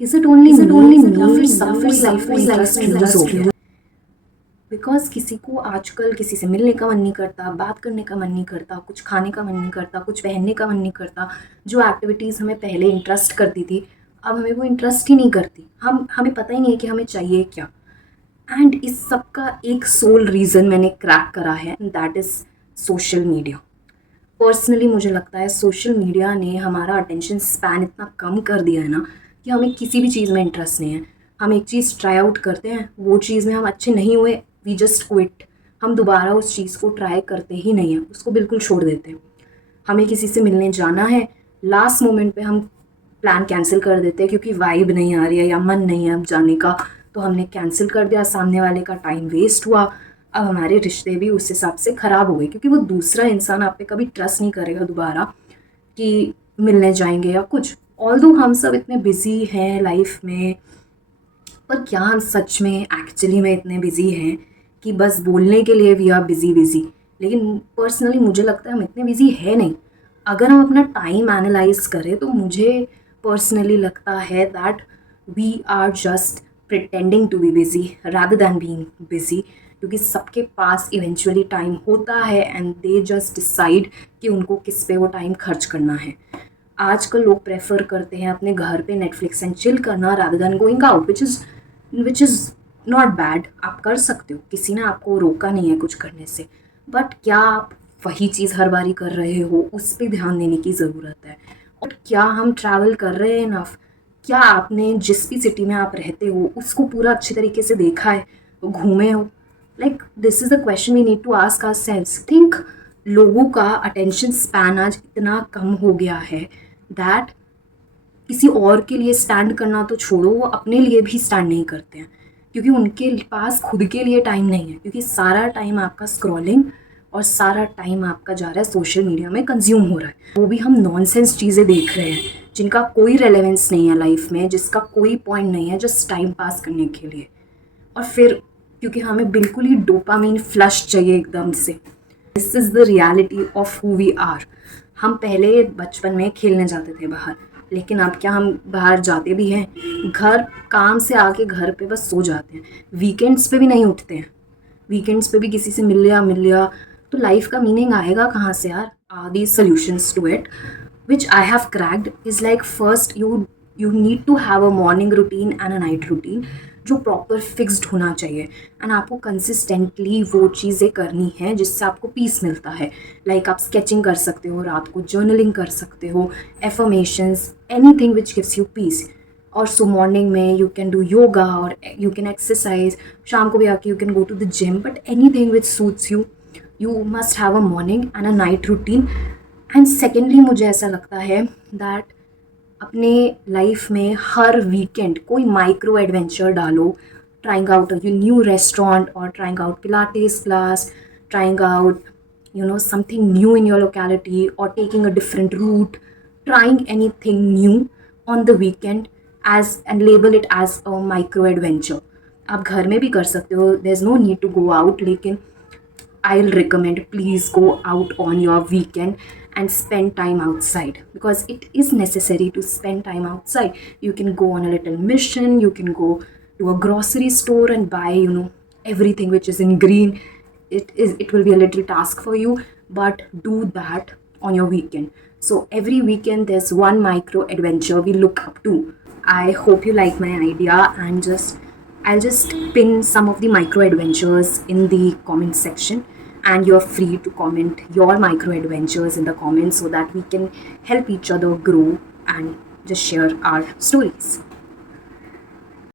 Is it only me या फिर सबकी लाइफ में इंटरेस्ट लूज हो गया? बिकॉज किसी को आजकल किसी से मिलने का मन नहीं करता, बात करने का मन नहीं करता, कुछ खाने का मन नहीं करता, कुछ पहनने का मन नहीं करता। जो एक्टिविटीज़ हमें पहले इंटरेस्ट करती थी, अब हमें वो इंटरेस्ट ही नहीं करती। हमें पता ही नहीं है कि हमें चाहिए क्या। एंड इस सब का एक सोल रीज़न मैंने क्रैक करा है, that is social media. Personally मुझे लगता है सोशल मीडिया ने हमारा अटेंशन स्पैन इतना कम कर दिया है ना, कि हमें किसी भी चीज़ में इंटरेस्ट नहीं है। हम एक चीज़ ट्राई आउट करते हैं, वो चीज़ में हम अच्छे नहीं हुए, वी जस्ट क्विट। हम दोबारा उस चीज़ को ट्राई करते ही नहीं हैं, उसको बिल्कुल छोड़ देते हैं। हमें किसी से मिलने जाना है, लास्ट मोमेंट पे हम प्लान कैंसिल कर देते हैं क्योंकि वाइब नहीं आ रही है या मन नहीं है अब जाने का, तो हमने कैंसिल कर दिया। सामने वाले का टाइम वेस्ट हुआ। अब हमारे रिश्ते भी उस हिसाब से ख़राब हो गए, क्योंकि वो दूसरा इंसान आप पे कभी ट्रस्ट नहीं करेगा दोबारा कि मिलने जाएंगे या कुछ। ऑल्दो हम सब इतने बिजी हैं लाइफ में, पर क्या हम सच में एक्चुअली में इतने बिजी हैं कि बस बोलने के लिए वी आर बिजी बिजी? लेकिन पर्सनली मुझे लगता है हम इतने बिजी है नहीं। अगर हम अपना टाइम एनालाइज करें तो मुझे पर्सनली लगता है that we are just pretending to be busy rather than being busy. क्योंकि सबके पास इवेंचुअली टाइम होता है एंड दे जस्ट डिसाइड कि उनको किस पे वो टाइम खर्च करना है। आजकल लोग प्रेफर करते हैं अपने घर पे नेटफ्लिक्स एंड चिल करना rather than going out, which is not bad. आप कर सकते हो, किसी ने आपको रोका नहीं है कुछ करने से। बट क्या आप वही चीज़ हर बारी कर रहे हो, उस पर ध्यान देने की ज़रूरत है। और क्या हम ट्रैवल कर रहे हैं इनफ? क्या आपने जिस भी सिटी में आप रहते हो उसको पूरा अच्छे तरीके से देखा है, घूमे हो? Like this is the question we need to ask ourselves. Think लोगों का अटेंशन स्पैन आज इतना कम हो गया है दैट किसी और के लिए स्टैंड करना तो छोड़ो, वो अपने लिए भी स्टैंड नहीं करते हैं, क्योंकि उनके पास खुद के लिए टाइम नहीं है। क्योंकि सारा टाइम आपका स्क्रॉलिंग और सारा टाइम आपका जा रहा है सोशल मीडिया में, कंज्यूम हो रहा है। वो भी हम नॉनसेंस चीज़ें देख रहे हैं जिनका कोई रेलेवेंस नहीं है लाइफ में, जिसका कोई पॉइंट नहीं है, जस्ट टाइम पास करने के लिए। और फिर क्योंकि हमें बिल्कुल ही डोपामीन फ्लश चाहिए एकदम से। This is the reality of who we are. हम पहले बचपन में खेलने जाते थे बाहर, लेकिन अब क्या हम बाहर जाते भी हैं? घर काम से आके घर पे बस सो जाते हैं, वीकेंड्स पे भी नहीं उठते हैं। वीकेंड्स पे भी किसी से मिल लिया तो लाइफ का मीनिंग आएगा कहाँ से यार? The solutions to it which I have cracked is like, first you need to have a morning routine and a night routine जो प्रॉपर फिक्स्ड होना चाहिए। एंड आपको कंसिस्टेंटली वो चीज़ें करनी है जिससे आपको पीस मिलता है। लाइक आप स्केचिंग कर सकते हो, रात को जर्नलिंग कर सकते हो, affirmations, anything which gives you peace. और सो मॉर्निंग में यू कैन डू योगा और यू कैन एक्सरसाइज, शाम को भी आके you can go to the gym, but anything which suits you. You must have a morning and a night routine. And secondly मुझे ऐसा लगता है दैट अपने लाइफ में हर वीकेंड कोई माइक्रो एडवेंचर डालो। Trying out a new restaurant और trying out Pilates class, trying out something new in your locality or taking a different route, trying anything new on the weekend as and label it as a micro adventure. आप घर में भी कर सकते हो, there's no need to go out, लेकिन I'll recommend please go out on your weekend and spend time outside, because it is necessary to spend time outside. You can go on a little mission, you can go to a grocery store and buy everything which is in green. It will be a little task for you, but do that on your weekend. So every weekend there's one micro adventure we look up to. I hope you like my idea, and I'll just pin some of the micro adventures in the comment section, and you're free to comment your micro adventures in the comments so that we can help each other grow and just share our stories.